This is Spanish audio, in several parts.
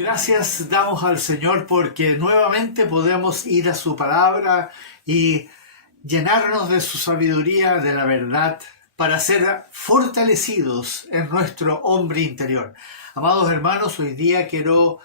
Gracias damos al Señor porque nuevamente podemos ir a su palabra y llenarnos de su sabiduría, de la verdad, para ser fortalecidos en nuestro hombre interior. Amados hermanos, hoy día quiero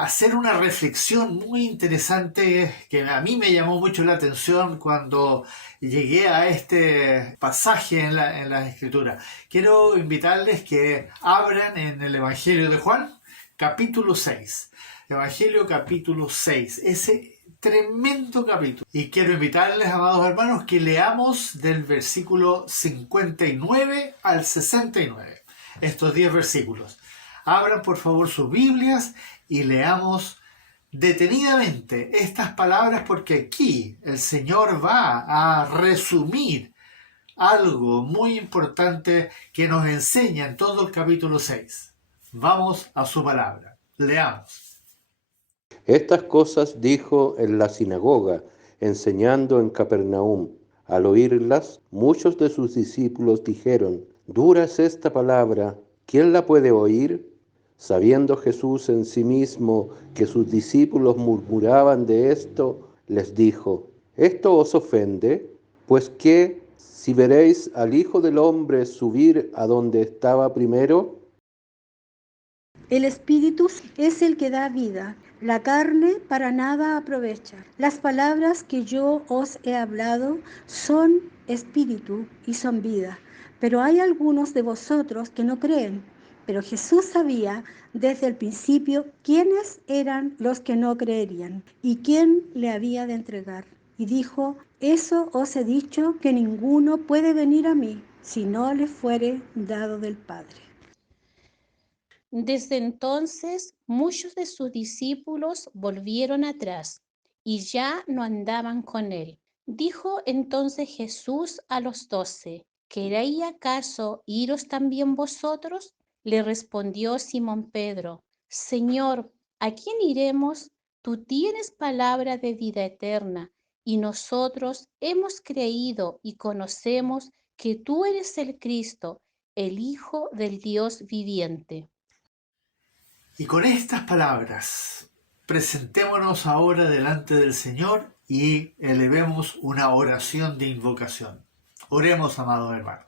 hacer una reflexión muy interesante que a mí me llamó mucho la atención cuando llegué a este pasaje en la Escritura. Quiero invitarles que abran en el Evangelio de Juan, capítulo 6. Evangelio capítulo 6, ese tremendo capítulo. Y quiero invitarles, amados hermanos, que leamos del versículo 59 al 69, estos 10 versículos. Abran por favor sus Biblias y leamos detenidamente estas palabras porque aquí el Señor va a resumir algo muy importante que nos enseña en todo el capítulo 6. Vamos a su palabra. Leamos. Estas cosas dijo en la sinagoga, enseñando en Capernaum. Al oírlas, muchos de sus discípulos dijeron: «Dura es esta palabra, ¿quién la puede oír?». Sabiendo Jesús en sí mismo que sus discípulos murmuraban de esto, les dijo: «¿Esto os ofende? Pues qué, si veréis al Hijo del Hombre subir a donde estaba primero». El Espíritu es el que da vida, la carne para nada aprovecha. Las palabras que yo os he hablado son espíritu y son vida, pero hay algunos de vosotros que no creen. Pero Jesús sabía desde el principio quiénes eran los que no creerían y quién le había de entregar. Y dijo: «Eso os he dicho, que ninguno puede venir a mí si no le fuere dado del Padre». Desde entonces, muchos de sus discípulos volvieron atrás y ya no andaban con él. Dijo entonces Jesús a los 12: ¿Queréis acaso iros también vosotros? Le respondió Simón Pedro: Señor, ¿a quién iremos? Tú tienes palabra de vida eterna, y nosotros hemos creído y conocemos que tú eres el Cristo, el Hijo del Dios viviente. Y con estas palabras, presentémonos ahora delante del Señor y elevemos una oración de invocación. Oremos, amados hermanos.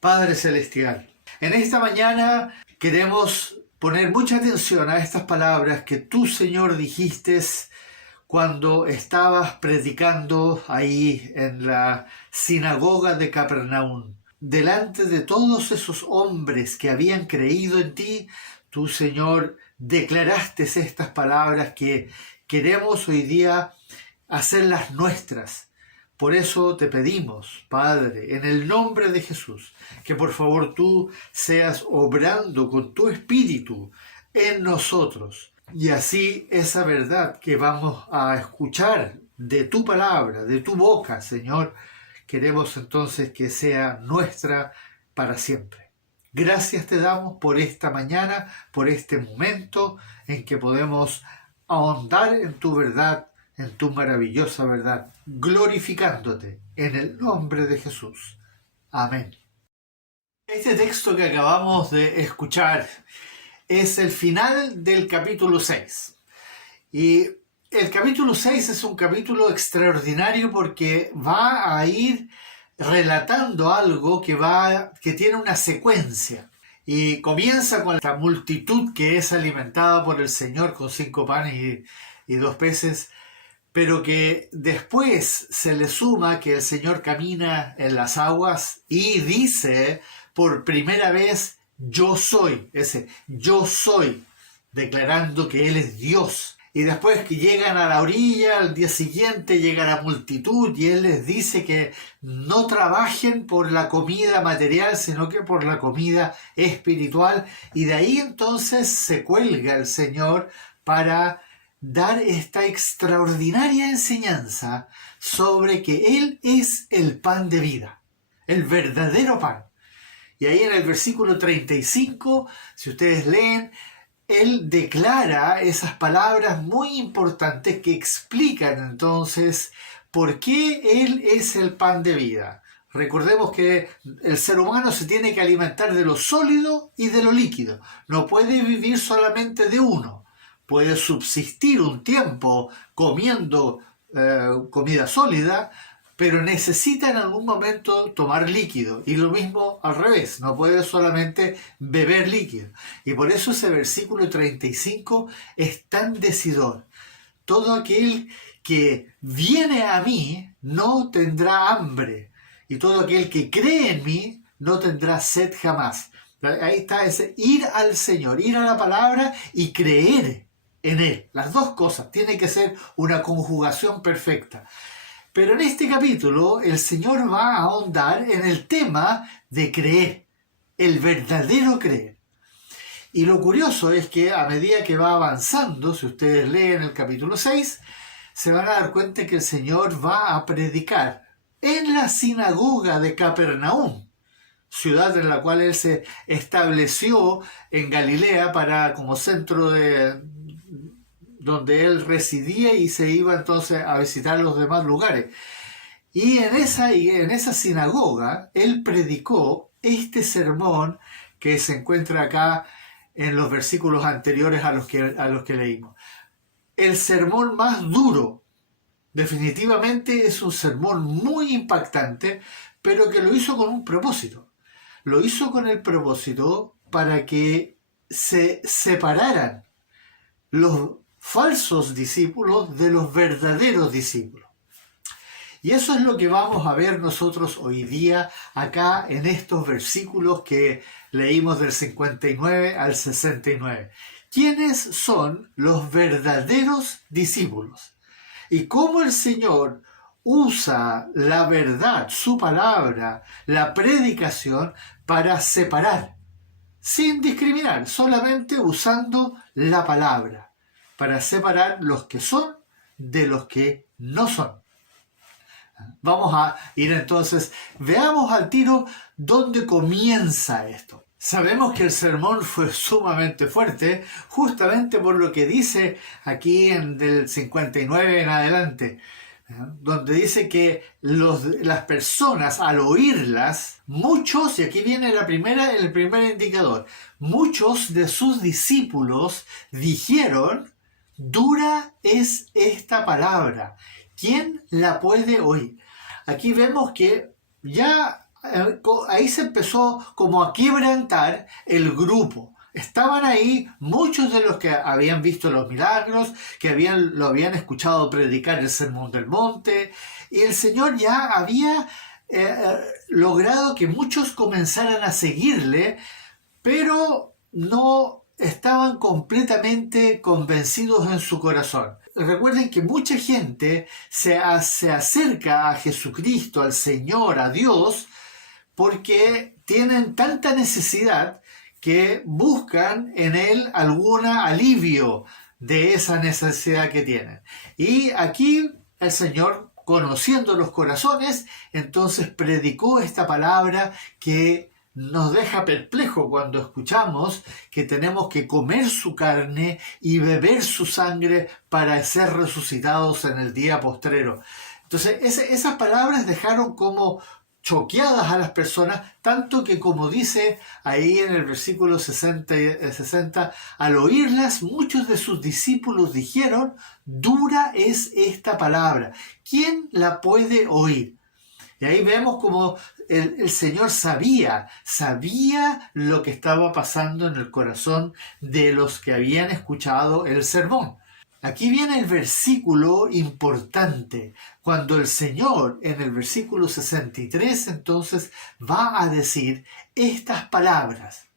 Padre Celestial, en esta mañana queremos poner mucha atención a estas palabras que tú, Señor, dijiste cuando estabas predicando ahí en la sinagoga de Capernaum. Delante de todos esos hombres que habían creído en ti, tú, Señor, declaraste estas palabras que queremos hoy día hacerlas nuestras. Por eso te pedimos, Padre, en el nombre de Jesús, que por favor tú seas obrando con tu Espíritu en nosotros. Y así esa verdad que vamos a escuchar de tu palabra, de tu boca, Señor, queremos entonces que sea nuestra para siempre. Gracias te damos por esta mañana, por este momento en que podemos ahondar en tu verdad, en tu maravillosa verdad, glorificándote en el nombre de Jesús. Amén. Este texto que acabamos de escuchar es el final del capítulo 6. Y el capítulo 6 es un capítulo extraordinario porque va a ir relatando algo que tiene una secuencia. Y comienza con la multitud que es alimentada por el Señor con 5 panes y 2 peces, pero que después se le suma que el Señor camina en las aguas y dice por primera vez: yo soy, ese yo soy, declarando que Él es Dios. Y después que llegan a la orilla, al día siguiente llega la multitud y Él les dice que no trabajen por la comida material, sino que por la comida espiritual. Y de ahí entonces se cuelga el Señor para dar esta extraordinaria enseñanza sobre que Él es el pan de vida, el verdadero pan. Y ahí en el versículo 35, si ustedes leen, Él declara esas palabras muy importantes que explican entonces por qué Él es el pan de vida. Recordemos que el ser humano se tiene que alimentar de lo sólido y de lo líquido. No puede vivir solamente de uno. Puede subsistir un tiempo comiendo comida sólida, pero necesita en algún momento tomar líquido. Y lo mismo al revés, no puede solamente beber líquido. Y por eso ese versículo 35 es tan decidor. Todo aquel que viene a mí no tendrá hambre, y todo aquel que cree en mí no tendrá sed jamás. Ahí está ese ir al Señor, ir a la palabra y creer en Él. Las dos cosas, tiene que ser una conjugación perfecta. Pero en este capítulo el Señor va a ahondar en el tema de creer, el verdadero creer. Y lo curioso es que a medida que va avanzando, si ustedes leen el capítulo 6, se van a dar cuenta que el Señor va a predicar en la sinagoga de Capernaum, ciudad en la cual Él se estableció en Galilea como centro donde Él residía y se iba entonces a visitar los demás lugares. Y en esa sinagoga Él predicó este sermón que se encuentra acá en los versículos anteriores a los que leímos. El sermón más duro, definitivamente es un sermón muy impactante, pero que lo hizo con un propósito. Lo hizo con el propósito para que se separaran los falsos discípulos de los verdaderos discípulos. Y eso es lo que vamos a ver nosotros hoy día acá en estos versículos que leímos del 59 al 69. ¿Quiénes son los verdaderos discípulos? Y cómo el Señor usa la verdad, su palabra, la predicación para separar, sin discriminar, solamente usando la palabra, para separar los que son de los que no son. Vamos a ir entonces, veamos al tiro dónde comienza esto. Sabemos que el sermón fue sumamente fuerte, justamente por lo que dice aquí del 59 en adelante, donde dice que las personas al oírlas, muchos, y aquí viene el primer indicador, muchos de sus discípulos dijeron, dura es esta palabra, ¿quién la puede oír? Aquí vemos que ya ahí se empezó como a quebrantar el grupo. Estaban ahí muchos de los que habían visto los milagros, que lo habían escuchado predicar el Sermón del Monte, y el Señor ya había logrado que muchos comenzaran a seguirle, pero no estaban completamente convencidos en su corazón. Recuerden que mucha gente se acerca a Jesucristo, al Señor, a Dios, porque tienen tanta necesidad que buscan en Él algún alivio de esa necesidad que tienen. Y aquí el Señor, conociendo los corazones, entonces predicó esta palabra que nos deja perplejo cuando escuchamos que tenemos que comer su carne y beber su sangre para ser resucitados en el día postrero. Entonces, esas palabras dejaron como choqueadas a las personas, tanto que, como dice ahí en el versículo 60, al oírlas, muchos de sus discípulos dijeron, dura es esta palabra, ¿quién la puede oír? Y ahí vemos como el Señor sabía lo que estaba pasando en el corazón de los que habían escuchado el sermón. Aquí viene el versículo importante, cuando el Señor en el versículo 63 entonces va a decir estas palabras.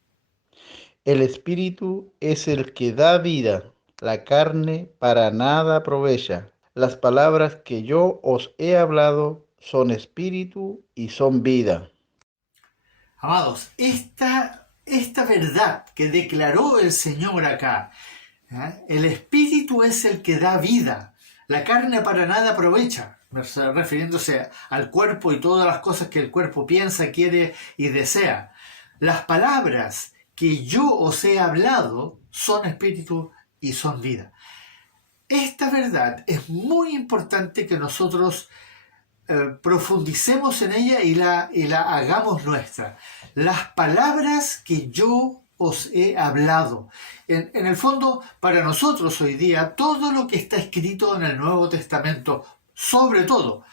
El Espíritu es el que da vida, la carne para nada aprovecha. Las palabras que yo os he hablado son espíritu y son vida. Amados, esta verdad que declaró el Señor acá, el Espíritu es el que da vida, la carne para nada aprovecha, refiriéndose al cuerpo y todas las cosas que el cuerpo piensa, quiere y desea. Las palabras que yo os he hablado son espíritu y son vida. Esta verdad es muy importante que nosotros profundicemos en ella y la hagamos nuestra. Las palabras que yo os he hablado. En el fondo, para nosotros hoy día, todo lo que está escrito en el Nuevo Testamento, sobre todo,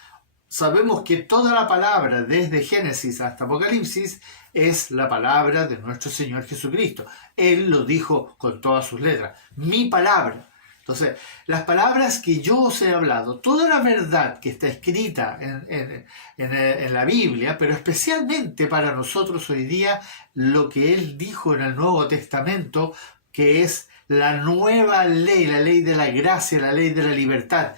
sabemos que toda la palabra, desde Génesis hasta Apocalipsis, es la palabra de nuestro Señor Jesucristo. Él lo dijo con todas sus letras, mi palabra. Entonces, las palabras que yo os he hablado, toda la verdad que está escrita en la Biblia, pero especialmente para nosotros hoy día, lo que Él dijo en el Nuevo Testamento, que es la nueva ley, la ley de la gracia, la ley de la libertad,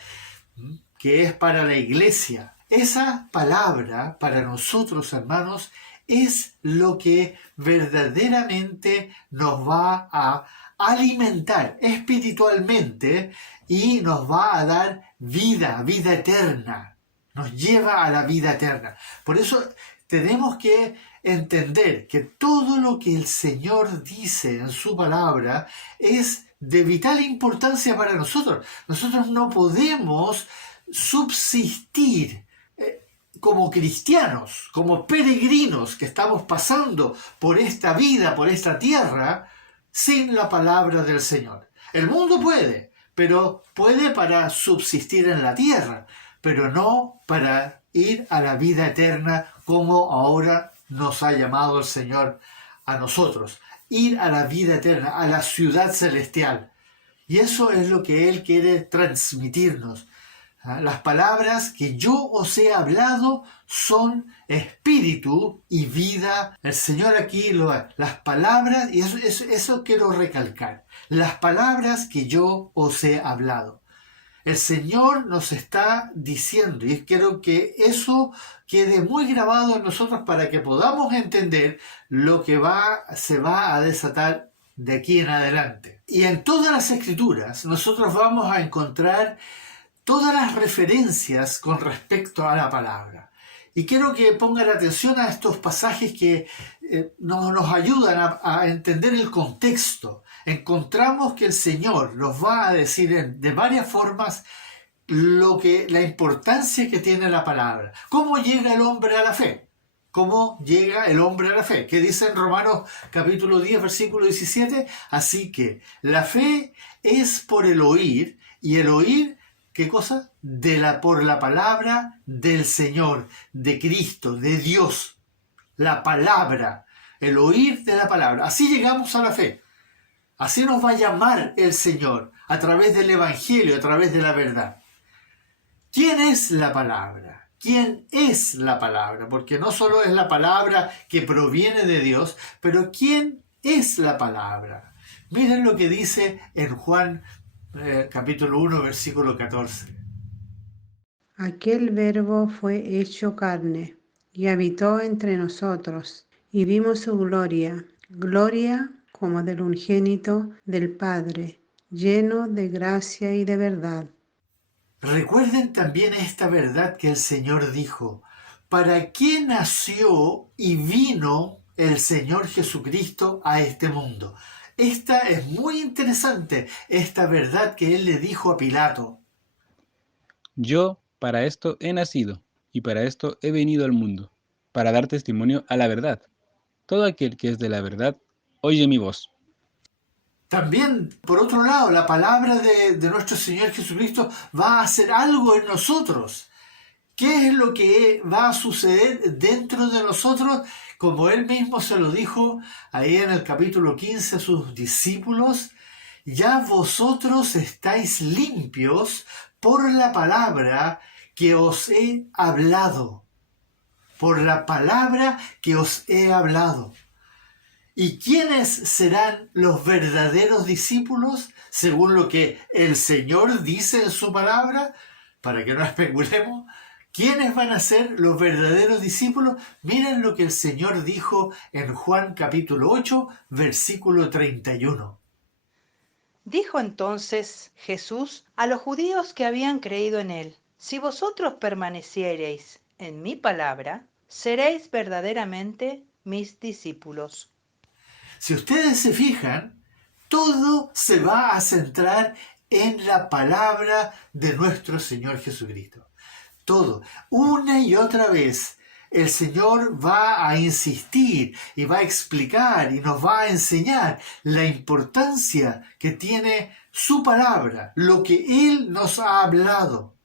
que es para la iglesia. Esa palabra, para nosotros, hermanos, es lo que verdaderamente nos va a alimentar espiritualmente y nos va a dar vida eterna. Nos lleva a la vida eterna. Por eso tenemos que entender que todo lo que el Señor dice en su palabra es de vital importancia para nosotros. Nosotros no podemos subsistir como cristianos, como peregrinos que estamos pasando por esta vida, por esta tierra, sin la palabra del Señor. El mundo puede, pero puede para subsistir en la tierra, pero no para ir a la vida eterna como ahora nos ha llamado el Señor a nosotros. Ir a la vida eterna, a la ciudad celestial. Y eso es lo que Él quiere transmitirnos. Las palabras que yo os he hablado son espíritu y vida. El Señor aquí las palabras, y eso quiero recalcar, las palabras que yo os he hablado. El Señor nos está diciendo, y quiero que eso quede muy grabado en nosotros para que podamos entender lo que se va a desatar de aquí en adelante. Y en todas las Escrituras nosotros vamos a encontrar todas las referencias con respecto a la palabra. Y quiero que pongan atención a estos pasajes que nos ayudan a entender el contexto. Encontramos que el Señor nos va a decir de varias formas la importancia que tiene la palabra. ¿Cómo llega el hombre a la fe? ¿Cómo llega el hombre a la fe? ¿Qué dice en Romanos capítulo 10, versículo 17? Así que la fe es por el oír, y el oír, ¿qué cosa? Por la palabra del Señor, de Cristo, de Dios. La palabra, el oír de la palabra. Así llegamos a la fe. Así nos va a llamar el Señor, a través del Evangelio, a través de la verdad. ¿Quién es la palabra? ¿Quién es la palabra? Porque no solo es la palabra que proviene de Dios, pero ¿quién es la palabra? Miren lo que dice en Juan capítulo 1, versículo 14. Aquel verbo fue hecho carne y habitó entre nosotros, y vimos su gloria, gloria como del unigénito del Padre, lleno de gracia y de verdad. Recuerden también esta verdad que el Señor dijo: ¿para qué nació y vino el Señor Jesucristo a este mundo? Esta es muy interesante, esta verdad que Él le dijo a Pilato. Yo para esto he nacido, y para esto he venido al mundo, para dar testimonio a la verdad. Todo aquel que es de la verdad, oye mi voz. También, por otro lado, la palabra de nuestro Señor Jesucristo va a hacer algo en nosotros. ¿Qué es lo que va a suceder dentro de nosotros? Como Él mismo se lo dijo ahí en el capítulo 15 a sus discípulos: ya vosotros estáis limpios por la palabra que os he hablado. Por la palabra que os he hablado. ¿Y quiénes serán los verdaderos discípulos? Según lo que el Señor dice en su palabra, para que no especulemos. ¿Quiénes van a ser los verdaderos discípulos? Miren lo que el Señor dijo en Juan capítulo 8, versículo 31. Dijo entonces Jesús a los judíos que habían creído en él: si vosotros permaneciereis en mi palabra, seréis verdaderamente mis discípulos. Si ustedes se fijan, todo se va a centrar en la palabra de nuestro Señor Jesucristo. todo. Una y otra vez el Señor va a insistir y va a explicar y nos va a enseñar la importancia que tiene su palabra, lo que Él nos ha hablado.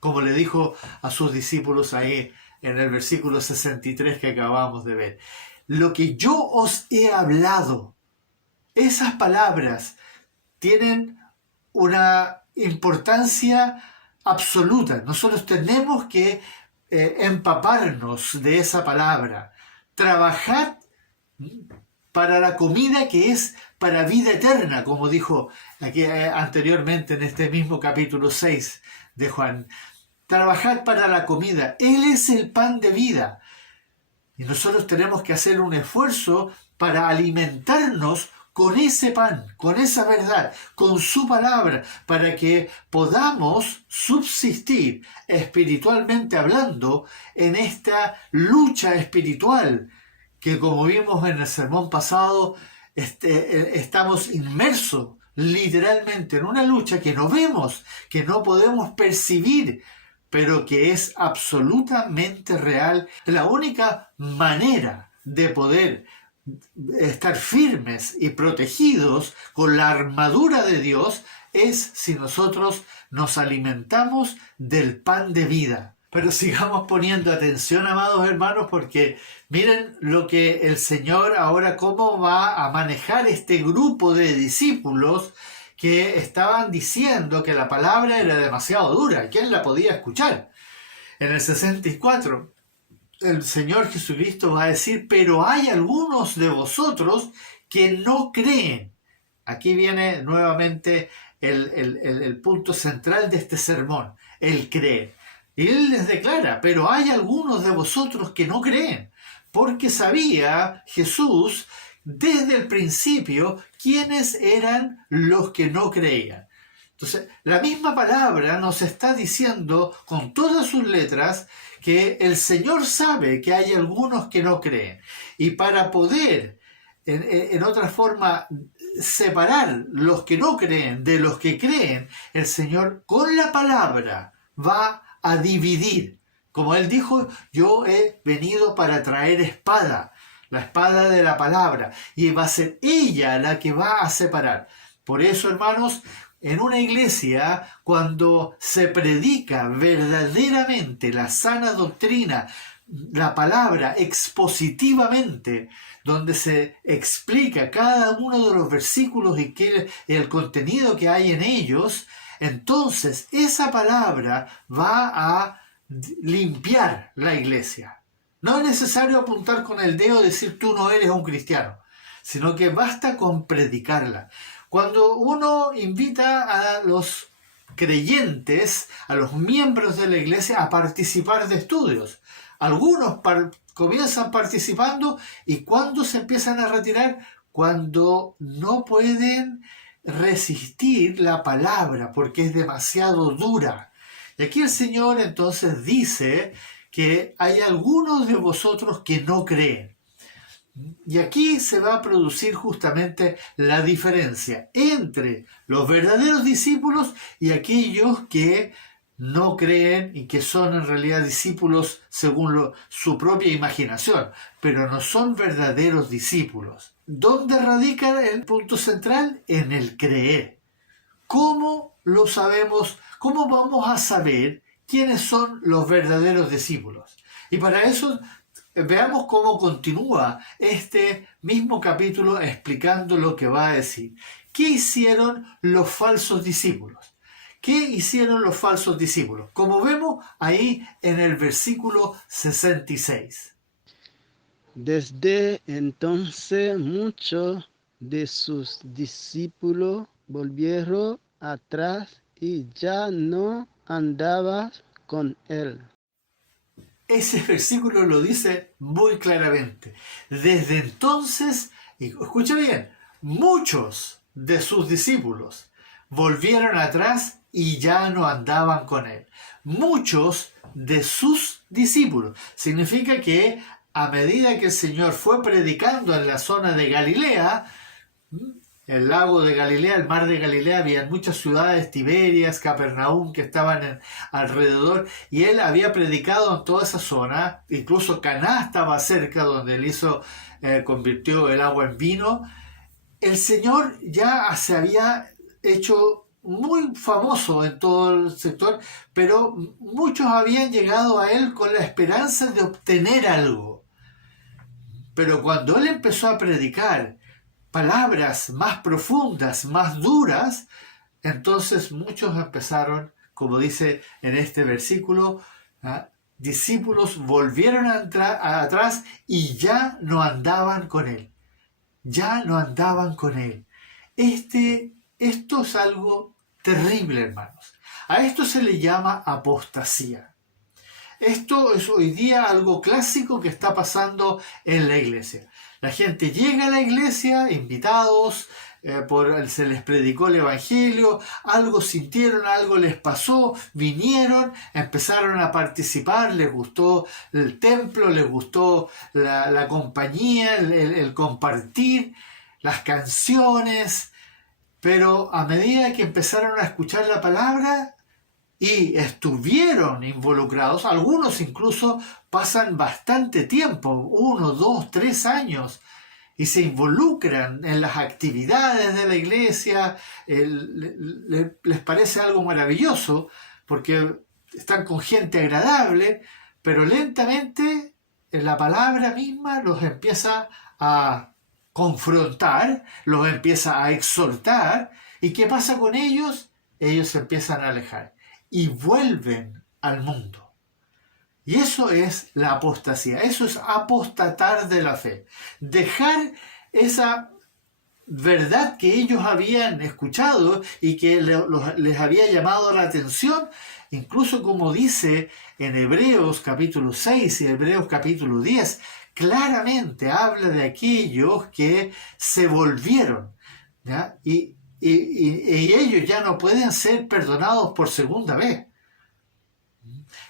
Como le dijo a sus discípulos ahí en el versículo 63 que acabamos de ver. Lo que yo os he hablado, esas palabras tienen una importancia absoluta. Nosotros tenemos que empaparnos de esa palabra. Trabajad para la comida que es para vida eterna, como dijo aquí anteriormente en este mismo capítulo 6 de Juan. Trabajad para la comida. Él es el pan de vida. Y nosotros tenemos que hacer un esfuerzo para alimentarnos con ese pan, con esa verdad, con su palabra, para que podamos subsistir espiritualmente hablando en esta lucha espiritual que, como vimos en el sermón pasado, estamos inmersos literalmente en una lucha que no vemos, que no podemos percibir, pero que es absolutamente real. La única manera de poder estar firmes y protegidos con la armadura de Dios es si nosotros nos alimentamos del pan de vida. Pero sigamos poniendo atención, amados hermanos, porque miren lo que el Señor ahora cómo va a manejar este grupo de discípulos que estaban diciendo que la palabra era demasiado dura. ¿Quién la podía escuchar? En el 64, el Señor Jesucristo va a decir, pero hay algunos de vosotros que no creen. Aquí viene nuevamente el punto central de este sermón, el creer. Y Él les declara, pero hay algunos de vosotros que no creen, porque sabía Jesús desde el principio quiénes eran los que no creían. Entonces, la misma palabra nos está diciendo con todas sus letras que el Señor sabe que hay algunos que no creen. Y para poder, en otra forma, separar los que no creen de los que creen, el Señor con la palabra va a dividir. Como Él dijo, yo he venido para traer espada, la espada de la palabra, y va a ser ella la que va a separar. Por eso, hermanos, en una iglesia, cuando se predica verdaderamente la sana doctrina, la palabra expositivamente, donde se explica cada uno de los versículos y el contenido que hay en ellos, entonces esa palabra va a limpiar la iglesia. No es necesario apuntar con el dedo y decir tú no eres un cristiano, sino que basta con predicarla. Cuando uno invita a los creyentes, a los miembros de la iglesia, a participar de estudios, algunos comienzan participando y ¿cuándo se empiezan a retirar? Cuando no pueden resistir la palabra porque es demasiado dura. Y aquí el Señor entonces dice que hay algunos de vosotros que no creen. Y aquí se va a producir justamente la diferencia entre los verdaderos discípulos y aquellos que no creen y que son en realidad discípulos según su propia imaginación, pero no son verdaderos discípulos. ¿Dónde radica el punto central? En el creer. ¿Cómo lo sabemos? ¿Cómo vamos a saber quiénes son los verdaderos discípulos? Y para eso veamos cómo continúa este mismo capítulo explicando lo que va a decir. ¿Qué hicieron los falsos discípulos? ¿Qué hicieron los falsos discípulos? Como vemos ahí en el versículo 66. Desde entonces muchos de sus discípulos volvieron atrás y ya no andaban con él. Ese versículo lo dice muy claramente. Desde entonces, y escucha bien, muchos de sus discípulos volvieron atrás y ya no andaban con él. Muchos de sus discípulos. Significa que a medida que el Señor fue predicando en la zona de Galilea, el lago de Galilea, el mar de Galilea, había muchas ciudades, Tiberias, Capernaum, que estaban alrededor, y él había predicado en toda esa zona, incluso Caná estaba cerca, donde él convirtió el agua en vino. El Señor ya se había hecho muy famoso en todo el sector, pero muchos habían llegado a él con la esperanza de obtener algo. Pero cuando él empezó a predicar palabras más profundas, más duras, entonces muchos empezaron, como dice en este versículo, discípulos volvieron atrás y ya no andaban con él. Ya no andaban con él. Esto es algo terrible, hermanos. A esto se le llama apostasía. Esto es hoy día algo clásico que está pasando en la iglesia. La gente llega a la iglesia, invitados, se les predicó el evangelio, algo sintieron, algo les pasó, vinieron, empezaron a participar, les gustó el templo, les gustó la compañía, el compartir, las canciones, pero a medida que empezaron a escuchar la palabra y estuvieron involucrados, algunos incluso pasan bastante tiempo, 1, 2, 3 años, y se involucran en las actividades de la iglesia, les parece algo maravilloso, porque están con gente agradable, pero lentamente la palabra misma los empieza a confrontar, los empieza a exhortar, ¿y qué pasa con ellos? Ellos se empiezan a alejar y vuelven al mundo. Y eso es la apostasía, eso es apostatar de la fe. Dejar esa verdad que ellos habían escuchado y que les había llamado la atención, incluso como dice en Hebreos capítulo 6 y Hebreos capítulo 10, claramente habla de aquellos que se volvieron, ¿ya? Y ellos ya no pueden ser perdonados por segunda vez.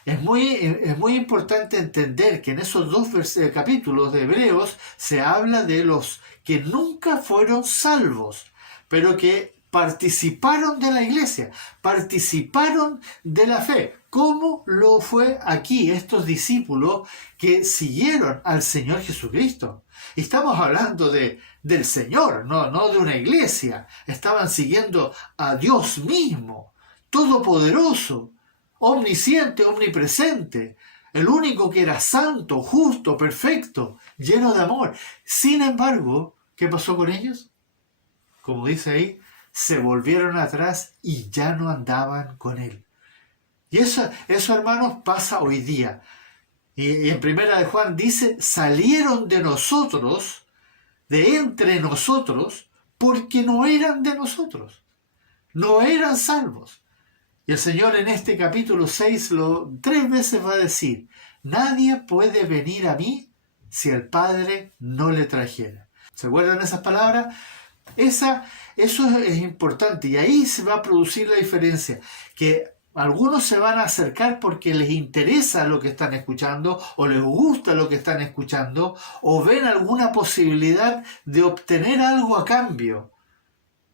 Es muy importante entender que en esos dos capítulos de Hebreos se habla de los que nunca fueron salvos, pero que participaron de la iglesia, participaron de la fe, como lo fue aquí estos discípulos que siguieron al Señor Jesucristo. Y estamos hablando del Señor, no de una iglesia. Estaban siguiendo a Dios mismo, todopoderoso, omnisciente, omnipresente, el único que era santo, justo, perfecto, lleno de amor. Sin embargo, ¿qué pasó con ellos? Como dice ahí, se volvieron atrás y ya no andaban con él. Y eso, hermanos, pasa hoy día. Y en Primera de Juan dice, salieron de nosotros, de entre nosotros, porque no eran de nosotros, no eran salvos. Y el Señor en este capítulo 6 3 veces va a decir, nadie puede venir a mí si el Padre no le trajera. ¿Se acuerdan esas palabras? Eso es importante y ahí se va a producir la diferencia, que algunos se van a acercar porque les interesa lo que están escuchando o les gusta lo que están escuchando o ven alguna posibilidad de obtener algo a cambio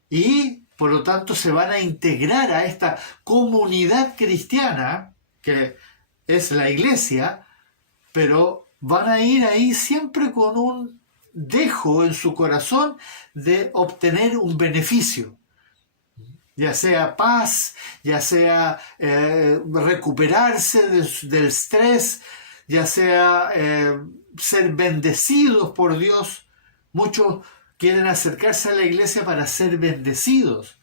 y por lo tanto se van a integrar a esta comunidad cristiana que es la iglesia, pero van a ir ahí siempre con un dejo en su corazón de obtener un beneficio, ya sea paz, ya sea recuperarse del estrés, ya sea ser bendecidos por Dios. Muchos quieren acercarse a la iglesia para ser bendecidos.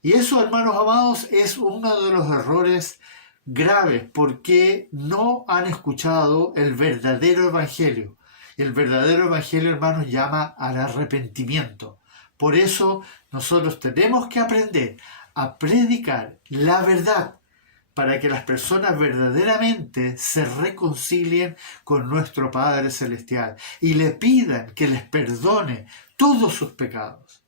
Y eso, hermanos amados, es uno de los errores graves, porque no han escuchado el verdadero evangelio. El verdadero evangelio, hermanos, llama al arrepentimiento. Por eso nosotros tenemos que aprender a predicar la verdad para que las personas verdaderamente se reconcilien con nuestro Padre Celestial y le pidan que les perdone todos sus pecados.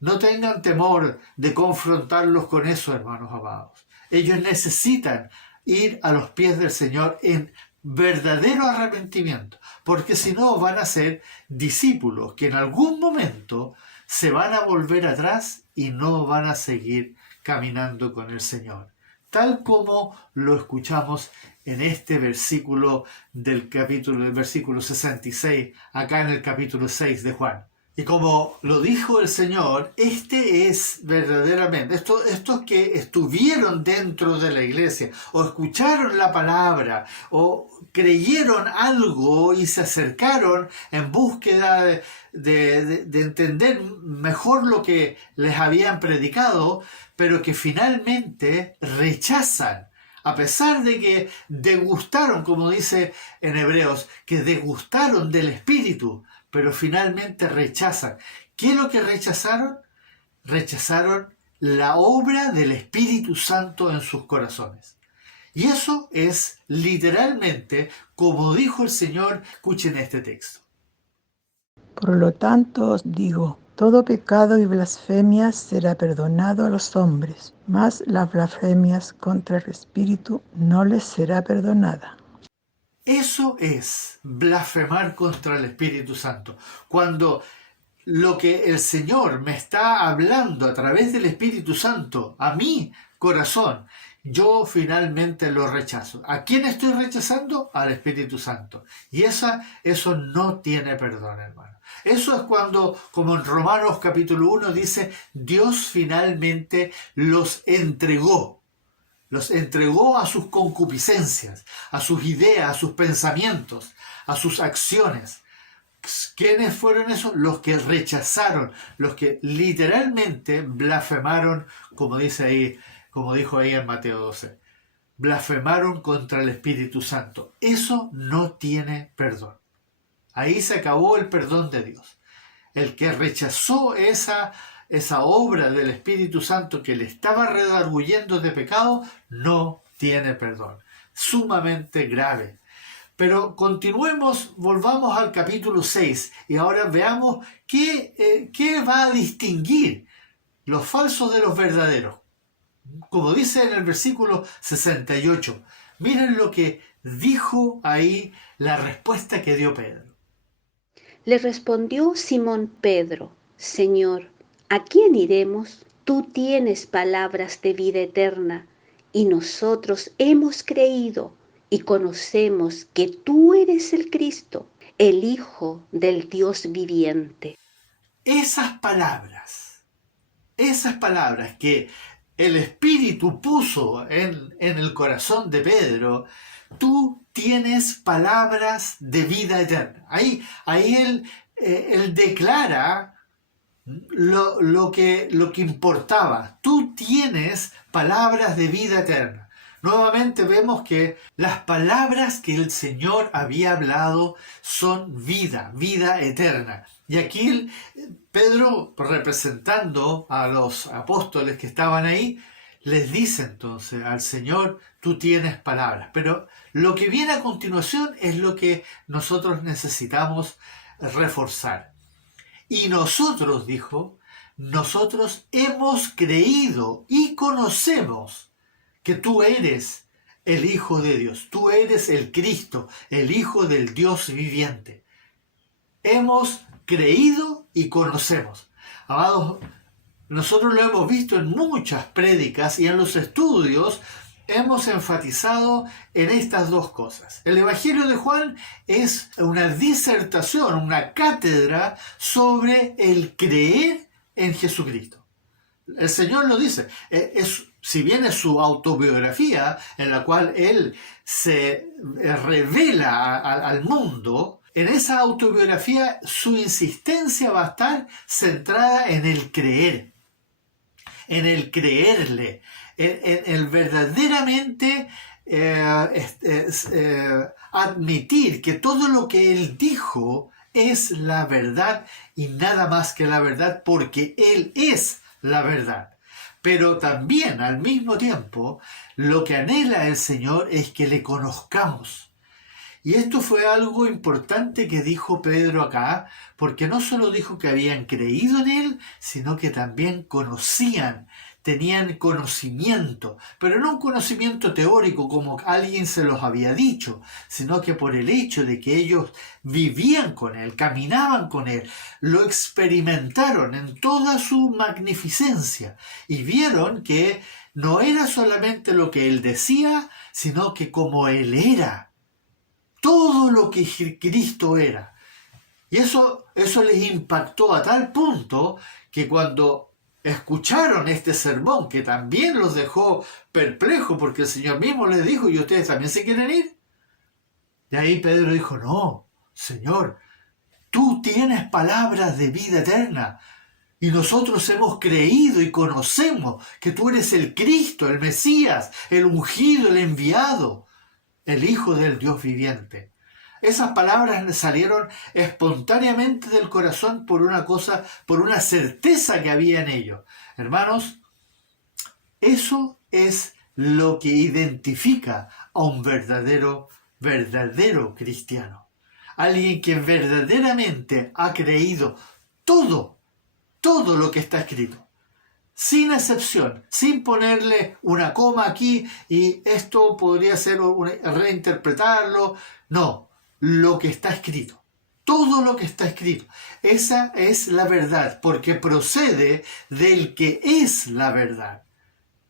No tengan temor de confrontarlos con eso, hermanos amados. Ellos necesitan ir a los pies del Señor en verdadero arrepentimiento, porque si no van a ser discípulos que en algún momento se van a volver atrás y no van a seguir caminando con el Señor. Tal como lo escuchamos en este versículo del versículo 66, acá en el capítulo 6 de Juan. Y como lo dijo el Señor, este es verdaderamente, estos que estuvieron dentro de la iglesia, o escucharon la palabra, o creyeron algo y se acercaron en búsqueda de entender mejor lo que les habían predicado, pero que finalmente rechazan, a pesar de que degustaron, como dice en Hebreos, que degustaron del Espíritu, pero finalmente rechazan. ¿Qué es lo que rechazaron? Rechazaron la obra del Espíritu Santo en sus corazones. Y eso es literalmente como dijo el Señor. Escuchen este texto. Por lo tanto os digo, todo pecado y blasfemia será perdonado a los hombres, mas las blasfemias contra el Espíritu no les será perdonada. Eso es blasfemar contra el Espíritu Santo. Cuando lo que el Señor me está hablando a través del Espíritu Santo a mi corazón, yo finalmente lo rechazo. ¿A quién estoy rechazando? Al Espíritu Santo. Y eso no tiene perdón, hermano. Eso es cuando, como en Romanos capítulo 1 dice, Dios finalmente los entregó. Los entregó a sus concupiscencias, a sus ideas, a sus pensamientos, a sus acciones. ¿Quiénes fueron esos? Los que rechazaron, los que literalmente blasfemaron, como dijo ahí en Mateo 12. Blasfemaron contra el Espíritu Santo. Eso no tiene perdón. Ahí se acabó el perdón de Dios. El que rechazó esa obra del Espíritu Santo que le estaba redarguyendo de pecado, no tiene perdón. Sumamente grave. Pero continuemos, volvamos al capítulo 6 y ahora veamos qué va a distinguir los falsos de los verdaderos. Como dice en el versículo 68, miren lo que dijo ahí, la respuesta que dio Pedro. Le respondió Simón Pedro, Señor, ¿a quién iremos? Tú tienes palabras de vida eterna, y nosotros hemos creído y conocemos que tú eres el Cristo, el Hijo del Dios viviente. Esas palabras que el Espíritu puso en el corazón de Pedro, tú tienes palabras de vida eterna. Ahí él declara lo que importaba. Tú tienes palabras de vida eterna. Nuevamente vemos que las palabras que el Señor había hablado son vida eterna. Y aquí Pedro, representando a los apóstoles que estaban ahí, les dice entonces al Señor, tú tienes palabras. Pero lo que viene a continuación es lo que nosotros necesitamos reforzar. Y nosotros, dijo, nosotros hemos creído y conocemos que tú eres el Hijo de Dios, tú eres el Cristo, el Hijo del Dios viviente. Hemos creído y conocemos. Amados, nosotros lo hemos visto en muchas prédicas y en los estudios hemos enfatizado en estas dos cosas. El Evangelio de Juan es una disertación, una cátedra sobre el creer en Jesucristo. El Señor lo dice, si bien es su autobiografía en la cual Él se revela al mundo, en esa autobiografía su insistencia va a estar centrada en el creer, en el creerle, en el verdaderamente admitir que todo lo que Él dijo es la verdad y nada más que la verdad, porque Él es la verdad. Pero también al mismo tiempo lo que anhela el Señor es que le conozcamos. Y esto fue algo importante que dijo Pedro acá, porque no solo dijo que habían creído en Él, sino que también conocían, tenían conocimiento, pero no un conocimiento teórico como alguien se los había dicho, sino que por el hecho de que ellos vivían con Él, caminaban con Él, lo experimentaron en toda su magnificencia y vieron que no era solamente lo que Él decía, sino que como Él era, todo lo que Cristo era. Y eso les impactó a tal punto que cuando escucharon este sermón, que también los dejó perplejos, porque el Señor mismo les dijo, ¿y ustedes también se quieren ir? Y ahí Pedro dijo, no, Señor, tú tienes palabras de vida eterna, y nosotros hemos creído y conocemos que tú eres el Cristo, el Mesías, el ungido, el enviado, el Hijo del Dios viviente. Esas palabras le salieron espontáneamente del corazón por una certeza que había en ellos. Hermanos, eso es lo que identifica a un verdadero cristiano. Alguien que verdaderamente ha creído todo lo que está escrito. Sin excepción, sin ponerle una coma aquí y esto podría ser reinterpretarlo. No, lo que está escrito. Todo lo que está escrito. Esa es la verdad, porque procede del que es la verdad,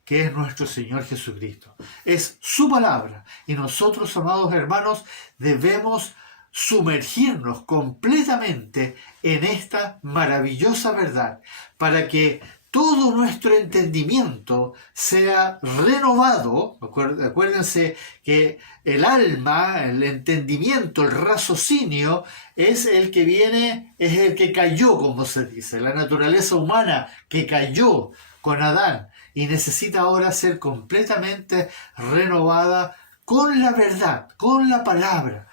que es nuestro Señor Jesucristo. Es su palabra. Y nosotros, amados hermanos, debemos sumergirnos completamente en esta maravillosa verdad, para que todo nuestro entendimiento sea renovado. Acuérdense que el alma, el entendimiento, el raciocinio es el que viene, es el que cayó, como se dice, la naturaleza humana que cayó con Adán y necesita ahora ser completamente renovada con la verdad, con la palabra.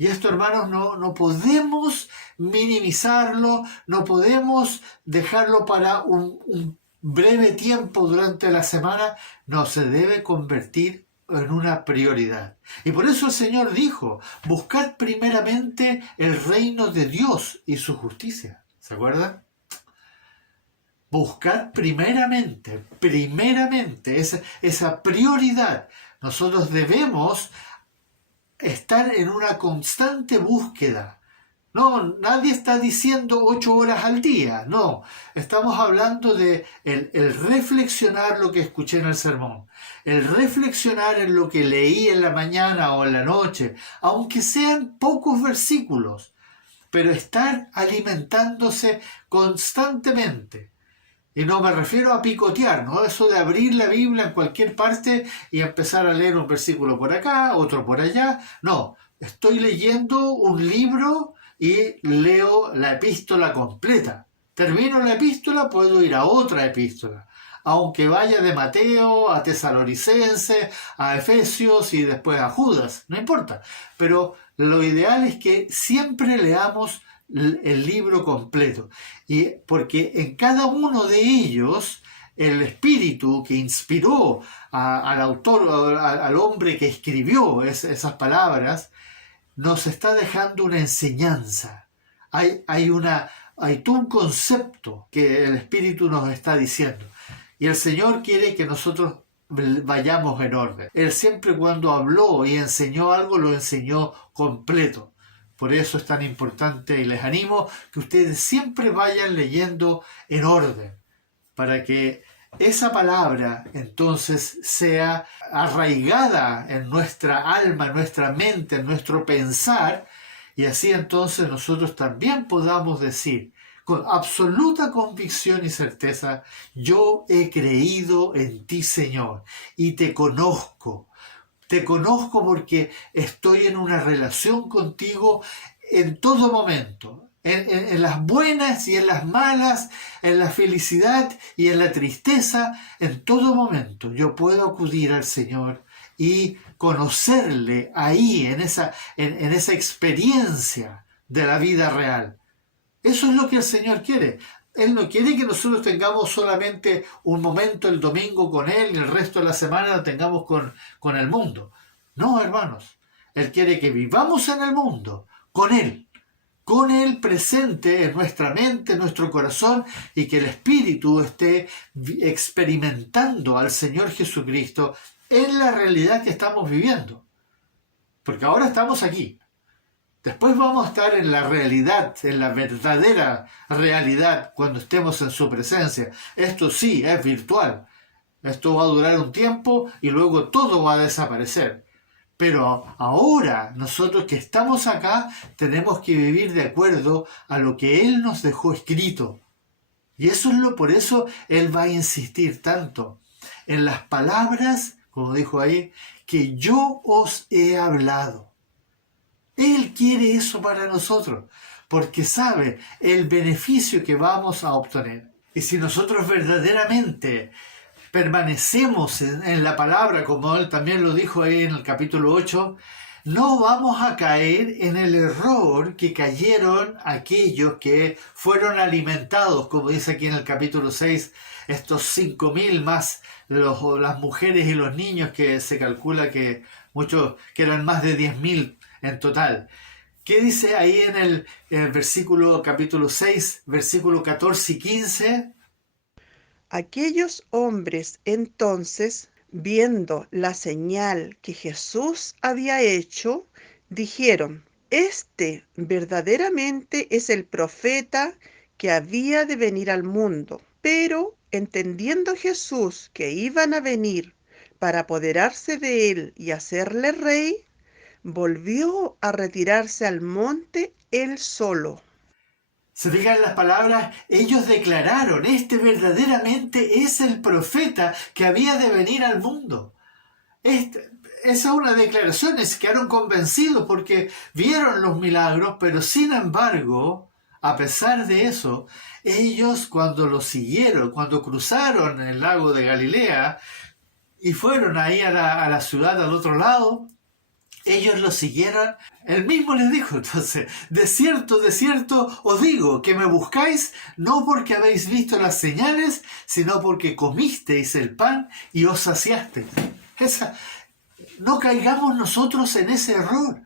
Y esto, hermanos, no podemos minimizarlo, no podemos dejarlo para un breve tiempo durante la semana, no, se debe convertir en una prioridad. Y por eso el Señor dijo, buscad primeramente el reino de Dios y su justicia. ¿Se acuerdan? Buscad primeramente, esa prioridad. Nosotros debemos estar en una constante búsqueda. No, nadie está diciendo 8 horas al día, no. Estamos hablando de el reflexionar lo que escuché en el sermón, el reflexionar en lo que leí en la mañana o en la noche, aunque sean pocos versículos, pero estar alimentándose constantemente. Y no me refiero a picotear, ¿no? Eso de abrir la Biblia en cualquier parte y empezar a leer un versículo por acá, otro por allá. No, estoy leyendo un libro y leo la epístola completa. Termino la epístola, puedo ir a otra epístola. Aunque vaya de Mateo a Tesalonicenses, a Efesios y después a Judas, no importa. Pero lo ideal es que siempre leamos el libro completo, y porque en cada uno de ellos el espíritu que inspiró al autor, al hombre que escribió esas palabras, nos está dejando una enseñanza. Hay todo un concepto que el espíritu nos está diciendo, y el Señor quiere que nosotros vayamos en orden. Él siempre, cuando habló y enseñó algo, lo enseñó completo. Por eso es tan importante, y les animo que ustedes siempre vayan leyendo en orden, para que esa palabra entonces sea arraigada en nuestra alma, en nuestra mente, en nuestro pensar, y así entonces nosotros también podamos decir con absoluta convicción y certeza: yo he creído en ti, Señor, y te conozco. Te conozco porque estoy en una relación contigo en todo momento, en las buenas y en las malas, en la felicidad y en la tristeza, en todo momento yo puedo acudir al Señor y conocerle ahí, en esa experiencia de la vida real. Eso es lo que el Señor quiere. Él no quiere que nosotros tengamos solamente un momento el domingo con Él y el resto de la semana lo tengamos con el mundo. No, hermanos. Él quiere que vivamos en el mundo con Él, con Él presente en nuestra mente, en nuestro corazón, y que el Espíritu esté experimentando al Señor Jesucristo en la realidad que estamos viviendo. Porque ahora estamos aquí. Después vamos a estar en la realidad, en la verdadera realidad, cuando estemos en su presencia. Esto sí, es virtual. Esto va a durar un tiempo y luego todo va a desaparecer. Pero ahora, nosotros que estamos acá, tenemos que vivir de acuerdo a lo que Él nos dejó escrito. Y eso es por eso Él va a insistir tanto en las palabras, como dijo ahí, que yo os he hablado. Él quiere eso para nosotros, porque sabe el beneficio que vamos a obtener. Y si nosotros verdaderamente permanecemos en la palabra, como Él también lo dijo ahí en el capítulo 8, no vamos a caer en el error que cayeron aquellos que fueron alimentados, como dice aquí en el capítulo 6, estos 5.000 más las mujeres y los niños, que se calcula que muchos, que eran más de 10.000 en total. ¿Qué dice ahí en el versículo capítulo 6, versículo 14 y 15? Aquellos hombres entonces, viendo la señal que Jesús había hecho, dijeron: Este verdaderamente es el profeta que había de venir al mundo. Pero entendiendo Jesús que iban a venir para apoderarse de él y hacerle rey, volvió a retirarse al monte él solo. Se fijan las palabras, ellos declararon, este verdaderamente es el profeta que había de venir al mundo. Esa es una declaración, quedaron convencidos porque vieron los milagros, pero sin embargo, a pesar de eso, ellos cuando lo siguieron, cuando cruzaron el lago de Galilea y fueron ahí a la ciudad al otro lado, ellos lo siguieron. Él mismo les dijo entonces: de cierto os digo que me buscáis no porque habéis visto las señales, sino porque comisteis el pan y os saciasteis. No caigamos nosotros en ese error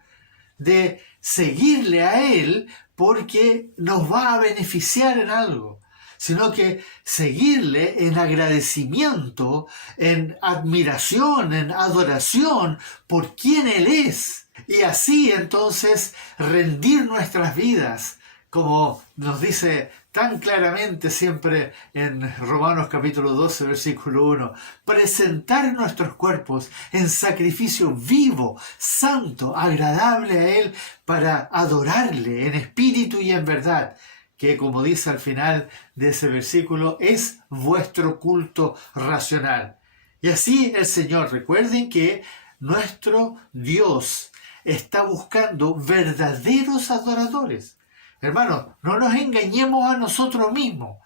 de seguirle a Él porque nos va a beneficiar en algo, sino que seguirle en agradecimiento, en admiración, en adoración por quien Él es. Y así entonces rendir nuestras vidas, como nos dice tan claramente siempre en Romanos capítulo 12, versículo 1, presentar nuestros cuerpos en sacrificio vivo, santo, agradable a Él, para adorarle en espíritu y en verdad, que como dice al final de ese versículo, es vuestro culto racional. Y así el Señor, recuerden que nuestro Dios está buscando verdaderos adoradores. Hermanos, no nos engañemos a nosotros mismos.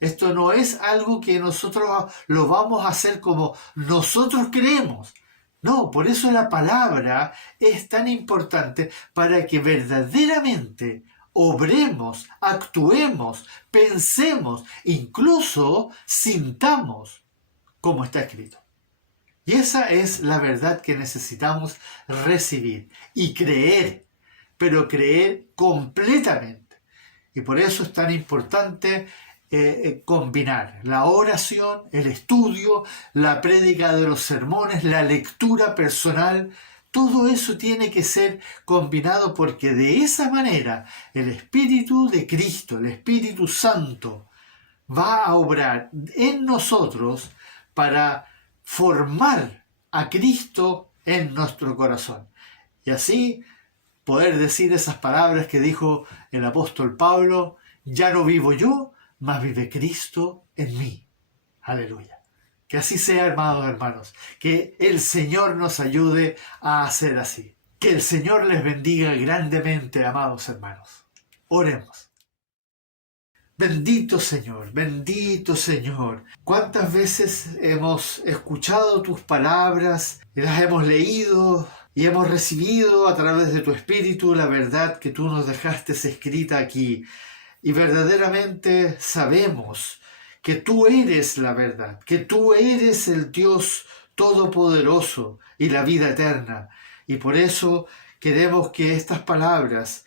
Esto no es algo que nosotros lo vamos a hacer como nosotros creemos. No, por eso la palabra es tan importante, para que verdaderamente obremos, actuemos, pensemos, incluso sintamos como está escrito. Y esa es la verdad que necesitamos recibir y creer, pero creer completamente. Y por eso es tan importante combinar la oración, el estudio, la prédica de los sermones, la lectura personal. Todo eso tiene que ser combinado, porque de esa manera el Espíritu de Cristo, el Espíritu Santo, va a obrar en nosotros para formar a Cristo en nuestro corazón. Y así poder decir esas palabras que dijo el apóstol Pablo: ya no vivo yo, mas vive Cristo en mí. Aleluya. Que así sea, hermanos. Que el Señor nos ayude a hacer así. Que el Señor les bendiga grandemente, amados hermanos. Oremos. Bendito Señor, bendito Señor. ¿Cuántas veces hemos escuchado tus palabras y las hemos leído y hemos recibido a través de tu Espíritu la verdad que tú nos dejaste escrita aquí? Y verdaderamente sabemos que tú eres la verdad, que tú eres el Dios Todopoderoso y la vida eterna. Y por eso queremos que estas palabras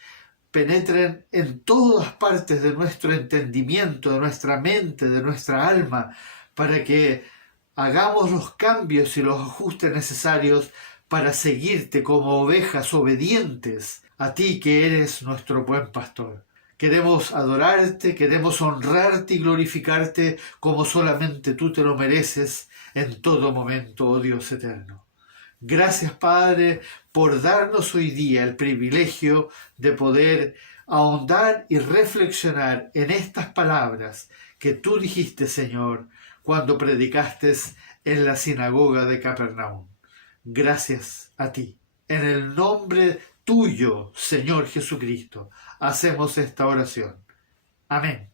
penetren en todas partes de nuestro entendimiento, de nuestra mente, de nuestra alma, para que hagamos los cambios y los ajustes necesarios para seguirte como ovejas obedientes a ti que eres nuestro buen pastor. Queremos adorarte, queremos honrarte y glorificarte como solamente tú te lo mereces en todo momento, oh Dios eterno. Gracias, Padre, por darnos hoy día el privilegio de poder ahondar y reflexionar en estas palabras que tú dijiste, Señor, cuando predicaste en la sinagoga de Capernaum. Gracias a ti. En el nombre tuyo, Señor Jesucristo, hacemos esta oración. Amén.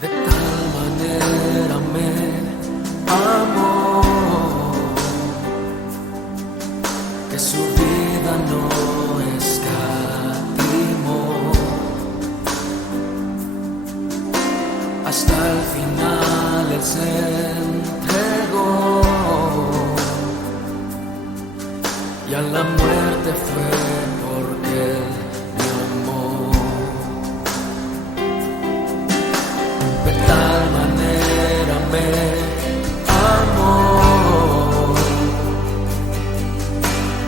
De tal manera me amó que su vida no escatimó, hasta el final Él se entregó y a la muerte fue porque Él me amó. De tal manera me amó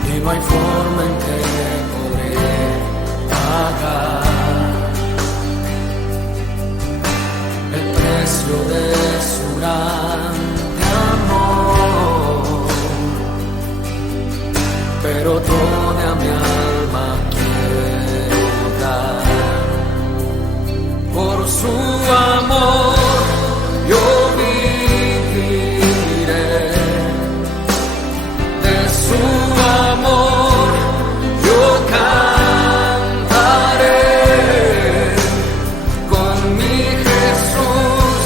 y no hay forma en que podré pagar el precio de su grande amor, pero toda mi alma quiero dar por su amor. Yo viviré de su amor, yo cantaré con mi Jesús,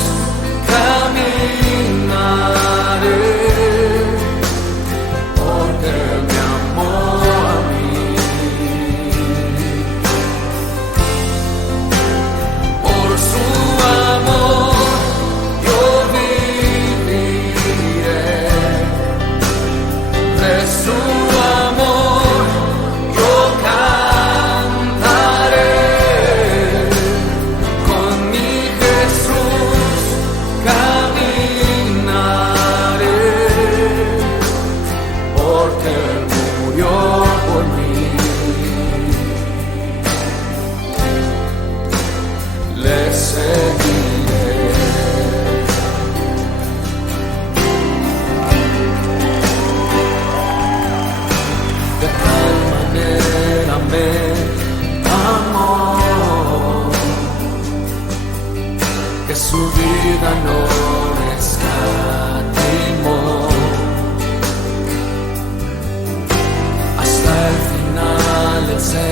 caminaré, porque me amó a mí. Por su amor yo viviré, de su amor yo cantaré, con mi Jesús caminaré, porque Él murió por mí. Le seguiré. De tal manera me amó que su vida no escatimó, hasta el final Él se